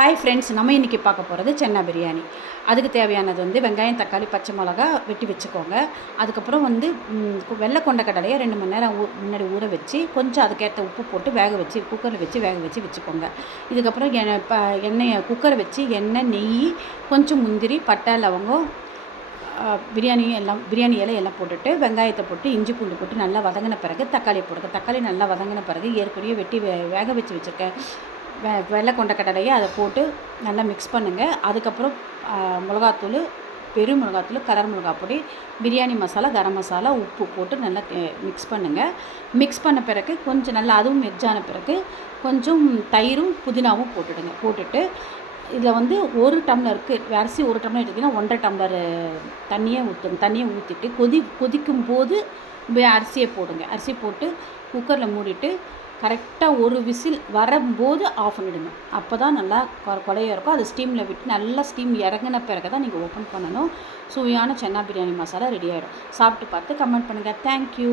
Hi friends, நம்ம இன்றைக்கி பார்க்க போகிறது சென்னா பிரியாணி. அதுக்கு தேவையானது வந்து வெங்காயம், தக்காளி, பச்சை மிளகா வெட்டி வச்சுக்கோங்க. அதுக்கப்புறம் வந்து வெள்ளை கொண்ட கடலையை 2 மணி நேரம் முன்னாடி ஊற வச்சு கொஞ்சம் அதுக்கேற்ற உப்பு போட்டு வேக வச்சு குக்கரில் வச்சு வேக வச்சு வச்சுக்கோங்க. இதுக்கப்புறம் எண்ணெயை குக்கரை வச்சு எண்ணெய், நெய், கொஞ்சம் முந்திரி, பட்டை, லவங்கம், பிரியாணி இலை எல்லாம் போட்டுட்டு வெங்காயத்தை போட்டு இஞ்சி பூண்டு போட்டு நல்லா வதங்கின பிறகு தக்காளி போடுங்க. தக்காளி நல்லா வதங்கின பிறகு ஏற்கனவே வெட்டி வேக வச்சு வச்சுருக்கேன் வெள்ளை கொண்ட கடலையை அதை போட்டு நல்லா மிக்ஸ் பண்ணுங்கள். அதுக்கப்புறம் மிளகாத்தூள், பெரும் மிளகாத்தூள், கலர் மிளகா பொடி, பிரியாணி மசாலா, கரம் மசாலா, உப்பு போட்டு நல்லா மிக்ஸ் பண்ணுங்கள். மிக்ஸ் பண்ண பிறகு கொஞ்சம் நல்லா அதுவும் மெர்ஜான பிறகு கொஞ்சம் தயிரும் புதினாவும் போட்டுட்டு இதில் வந்து 1 டம்ளருக்கு அரிசி 1 டம்ளர் எடுத்திங்கன்னா 1.5 டம்ளர் தண்ணியை ஊற்றிட்டு கொதிக்கும் போது அரிசியை போடுங்க. அரிசி போட்டு குக்கரில் மூடிட்டு கரெக்டாக 1 விசில் வரும்போது ஆஃப் பண்ணிவிடுங்க. அப்போ தான் நல்லா கொலையாக இருக்கும். அது ஸ்டீமில் விட்டு நல்லா ஸ்டீம் இறங்கின பிறகு தான் நீங்கள் ஓப்பன் பண்ணணும். சுவையான சென்னா பிரியாணி மசாலா ரெடி ஆகிடும். சாப்பிட்டு பார்த்து கமெண்ட் பண்ணுங்கள். தேங்க்யூ.